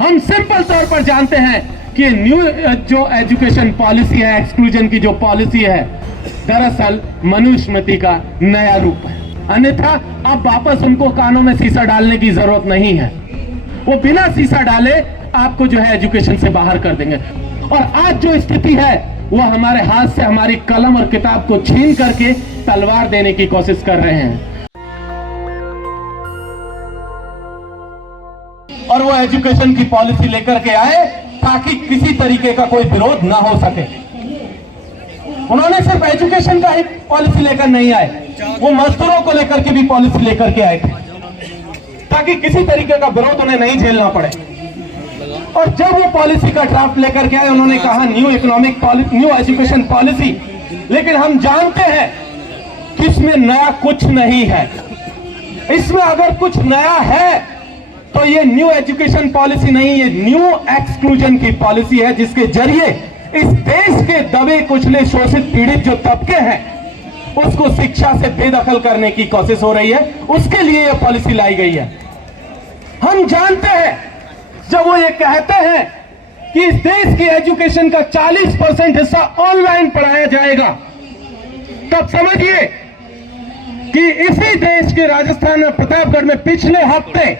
हम सिंपल तौर पर जानते हैं कि न्यू जो एजुकेशन पॉलिसी है, एक्सक्लूजन की जो पॉलिसी है, दरअसल मनुस्मृति का नया रूप है। अन्यथा अब वापस उनको कानों में शीशा डालने की जरूरत नहीं है। वो बिना शीशा डाले आपको जो है एजुकेशन से बाहर कर देंगे। और आज जो स्थिति है वो हमारे हाथ से हमारी कलम और किताब को छीन करके तलवार देने की कोशिश कर रहे हैं। और वो एजुकेशन की पॉलिसी लेकर के आए ताकि किसी तरीके का कोई विरोध ना हो सके। उन्होंने सिर्फ एजुकेशन का ही पॉलिसी लेकर नहीं आए, वो मजदूरों को लेकर के भी पॉलिसी लेकर के आए थे ताकि किसी तरीके का विरोध उन्हें नहीं झेलना पड़े। और जब वो पॉलिसी का ड्राफ्ट लेकर के आए, उन्होंने कहा new economic policy, new education policy. लेकिन हम जानते हैं कि इसमें नया कुछ नहीं है। इसमें अगर कुछ नया है तो ये न्यू एजुकेशन पॉलिसी नहीं, ये न्यू एक्सक्लूजन की पॉलिसी है, जिसके जरिए इस देश के दबे कुचले शोषित पीड़ित जो तबके हैं उसको शिक्षा से बेदखल करने की कोशिश हो रही है। उसके लिए यह पॉलिसी लाई गई है। हम जानते हैं जब वो ये कहते हैं कि इस देश की एजुकेशन का 40% हिस्सा ऑनलाइन पढ़ाया जाएगा, तब समझिए कि इसी देश के राजस्थान में प्रतापगढ़ में पिछले हफ्ते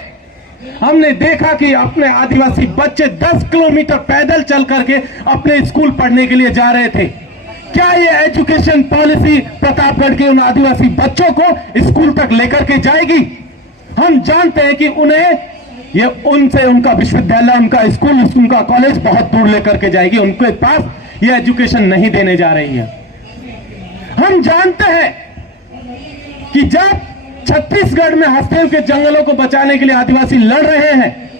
हमने देखा कि अपने आदिवासी बच्चे 10 किलोमीटर पैदल चल करके अपने स्कूल पढ़ने के लिए जा रहे थे। क्या ये एजुकेशन पॉलिसी प्रतापगढ़ के उन आदिवासी बच्चों को स्कूल तक लेकर के जाएगी? हम जानते हैं कि उन्हें ये उनसे उनका विश्वविद्यालय, उनका स्कूल, उनका कॉलेज बहुत दूर लेकर के जाएगी। उनके पास ये एजुकेशन नहीं देने जा रही है। हम जानते हैं कि जब छत्तीसगढ़ में हस्तक्षेप के जंगलों को बचाने के लिए आदिवासी लड़ रहे हैं,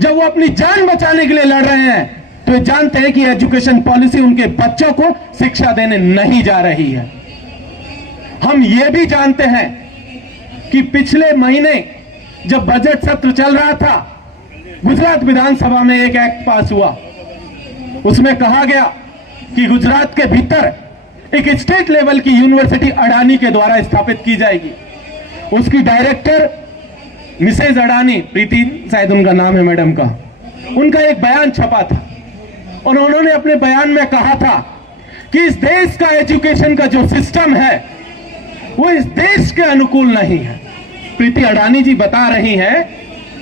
जब वो अपनी जान बचाने के लिए लड़ रहे हैं, तो ये जानते हैं कि एजुकेशन पॉलिसी उनके बच्चों को शिक्षा देने नहीं जा रही है। हम ये भी जानते हैं कि पिछले महीने जब बजट सत्र चल रहा था, गुजरात विधानसभा में एक एक्ट पास हुआ। उसमें कहा गया कि गुजरात के भीतर एक स्टेट लेवल की यूनिवर्सिटी अडानी के द्वारा स्थापित की जाएगी। उसकी डायरेक्टर मिसेज अडानी, प्रीति शायद उनका नाम है मैडम का, उनका एक बयान छपा था और उन्होंने अपने बयान में कहा था कि इस देश का एजुकेशन का जो सिस्टम है वो इस देश के अनुकूल नहीं है। प्रीति अडानी जी बता रही हैं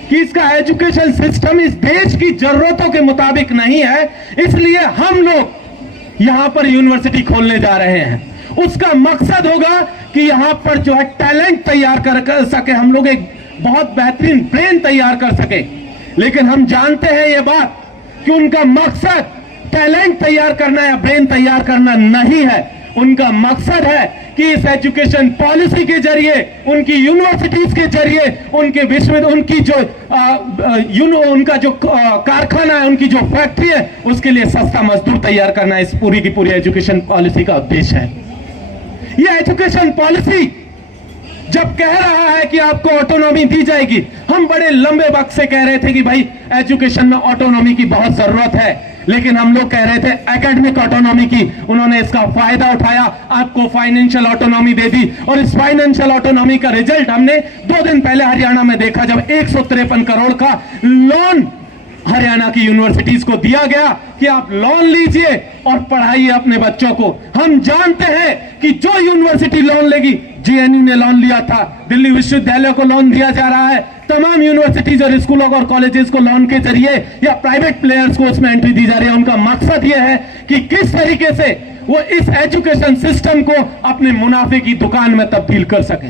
कि इसका एजुकेशन सिस्टम इस देश की जरूरतों के मुताबिक नहीं है, इसलिए हम लोग यहां पर यूनिवर्सिटी खोलने जा रहे हैं। उसका मकसद होगा कि यहां पर जो है टैलेंट तैयार कर सके, हम लोग एक बहुत बेहतरीन ब्रेन तैयार कर सके। लेकिन हम जानते हैं ये बात कि उनका मकसद टैलेंट तैयार करना या ब्रेन तैयार करना नहीं है। उनका मकसद है कि इस एजुकेशन पॉलिसी के जरिए, उनकी यूनिवर्सिटीज के जरिए, उनके विश्वविद्यालय, उनकी जो उनका जो कारखाना है, उनकी जो फैक्ट्री है, उसके लिए सस्ता मजदूर तैयार करना इस पूरी की पूरी एजुकेशन पॉलिसी का उद्देश्य है। यह एजुकेशन पॉलिसी जब कह रहा है कि आपको ऑटोनॉमी दी जाएगी, हम बड़े लंबे वक्त से कह रहे थे कि भाई एजुकेशन में ऑटोनॉमी की बहुत जरूरत है, लेकिन हम लोग कह रहे थे एकेडमिक ऑटोनॉमी की। उन्होंने इसका फायदा उठाया, आपको फाइनेंशियल ऑटोनॉमी दे दी। और इस फाइनेंशियल ऑटोनॉमी का रिजल्ट हमने 2 दिन पहले हरियाणा में देखा, जब 153 करोड़ का लोन हरियाणा की यूनिवर्सिटीज को दिया गया कि आप लोन लीजिए और पढ़ाइए अपने बच्चों को। हम जानते हैं कि जो यूनिवर्सिटी लोन लेगी, जेएनयू ने लोन लिया था, दिल्ली विश्वविद्यालय को लोन दिया जा रहा है, तमाम यूनिवर्सिटीज और स्कूलों और कॉलेजेस को लोन के जरिए या प्राइवेट प्लेयर्स को उसमें एंट्री दी जा रही है। उनका मकसद यह है कि किस तरीके से वो इस एजुकेशन सिस्टम को अपने मुनाफे की दुकान में तब्दील कर सके।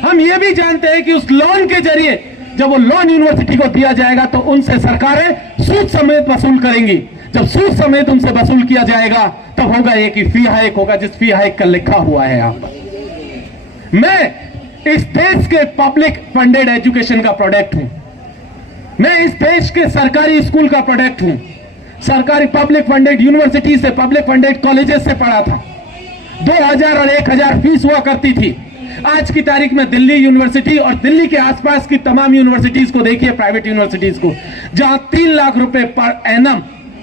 हम ये भी जानते हैं कि उस लोन के जरिए जब वो लोन यूनिवर्सिटी को दिया जाएगा तो उनसे सरकारें सूद समेत वसूल करेंगी। जब सूद समेत उनसे वसूल किया जाएगा तब होगा ये कि फी हाइक होगा, जिस फी हाइक का लिखा हुआ है यहां पर। मैं इस देश के पब्लिक फंडेड एजुकेशन का प्रोडक्ट हूं। मैं इस देश के सरकारी स्कूल का प्रोडक्ट हूं। सरकारी पब्लिक फंडेड यूनिवर्सिटी से, पब्लिक फंडेड कॉलेजेस से पढ़ा था। 2000 और 1000 फीस हुआ करती थी। आज की तारीख में दिल्ली यूनिवर्सिटी और दिल्ली के आसपास की तमाम यूनिवर्सिटीज को देखिए, प्राइवेट यूनिवर्सिटीज को, जहां 3 लाख रुपए पर एनम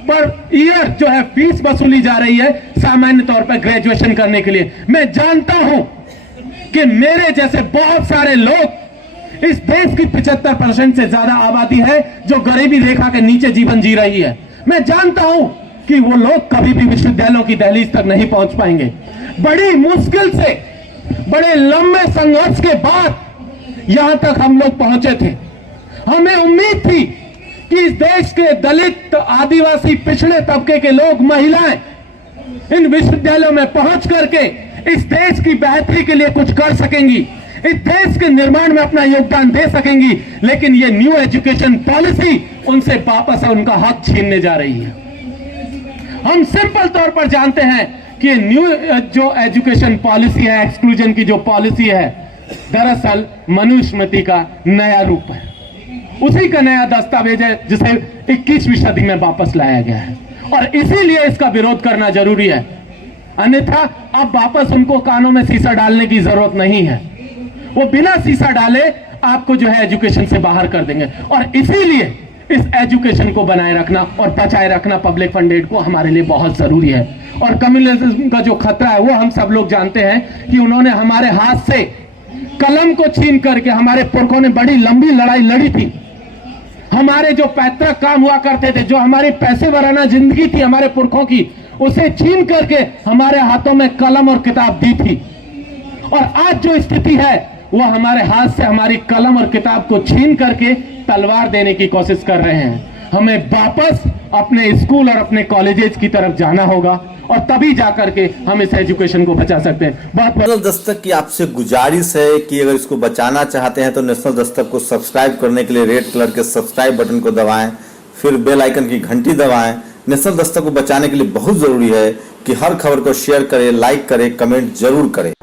पर ईयर जो है फीस वसूली जा रही है सामान्य तौर पर ग्रेजुएशन करने के लिए। मैं जानता हूं कि मेरे जैसे बहुत सारे लोग इस देश की 75% से ज्यादा आबादी है जो गरीबी रेखा के नीचे जीवन जी रही है। मैं जानता हूं कि वो लोग कभी भी विश्वविद्यालयों की दहलीज तक नहीं पहुंच पाएंगे। बड़ी मुश्किल से, बड़े लंबे संघर्ष के बाद यहां तक हम लोग पहुंचे थे। हमें उम्मीद थी कि इस देश के दलित, आदिवासी, पिछड़े तबके के लोग, महिलाएं इन विश्वविद्यालयों में पहुंच करके इस देश की बेहतरी के लिए कुछ कर सकेंगी, इस देश के निर्माण में अपना योगदान दे सकेंगी। लेकिन ये न्यू एजुकेशन पॉलिसी उनसे वापस उनका हक छीनने जा रही है। हम सिंपल तौर पर जानते हैं कि न्यू जो एजुकेशन पॉलिसी है, एक्सक्लूजन की जो पॉलिसी है, दरअसल मनुस्मृति का नया रूप है, उसी का नया दस्तावेज है जिसे 21वीं सदी में वापस लाया गया है और इसीलिए इसका विरोध करना जरूरी है। अन्यथा अब वापस उनको कानों में शीशा डालने की जरूरत नहीं है। वो बिना शीशा डाले आपको जो है एजुकेशन से बाहर कर देंगे और इसीलिए इस एजुकेशन को बनाए रखना और बचाए रखना पब्लिक फंडेड को हमारे लिए बहुत जरूरी है। और कम्युनिज्म का जो खतरा है वो हम सब लोग जानते हैं कि उन्होंने हमारे हाथ से कलम को छीन करके, हमारे पुरखों ने बड़ी लंबी लड़ाई लड़ी थी। हमारे जो पैतृक काम हुआ करते थे, जो हमारी पैसे वराना जिंदगी थी हमारे पुरखों की, उसे छीन करके हमारे हाथों में कलम और किताब दी थी। और आज जो स्थिति है वो हमारे हाथ से हमारी कलम और किताब को छीन करके तलवार देने की कोशिश कर रहे हैं। हमें वापस अपने स्कूल और अपने कॉलेजेस की तरफ जाना होगा और तभी जाकर के हम इस एजुकेशन को बचा सकते हैं। नेशनल दस्तक की आपसे गुजारिश है कि अगर इसको बचाना चाहते हैं तो नेशनल दस्तक को सब्सक्राइब करने के लिए रेड कलर के सब्सक्राइब बटन को दबाएं, फिर बेल आइकन की घंटी दबाएं। नेशनल दस्तक को बचाने के लिए बहुत जरूरी है कि हर खबर को शेयर करें, लाइक करें, कमेंट जरूर करें।